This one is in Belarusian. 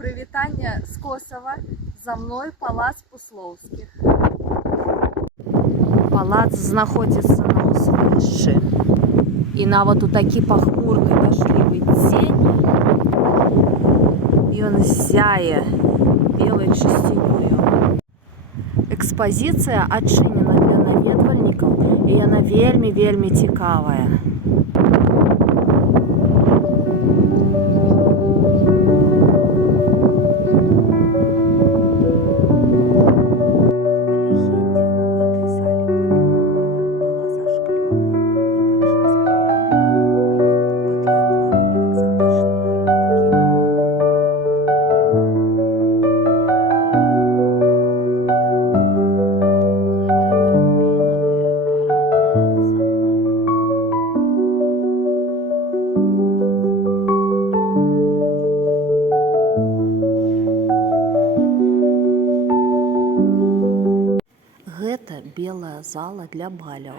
Прывітанне з Косава. За мной палац Пуслоўскіх. Палац знаходзіцца на ўзвышшы. І нават у такі пахмурны дажджлівы дзень ён зяе белай чысцінёю. Экспазіцыя адчынена для наведвальнікаў, і яна вельмі цікавая. Гэта белая зала для баляў.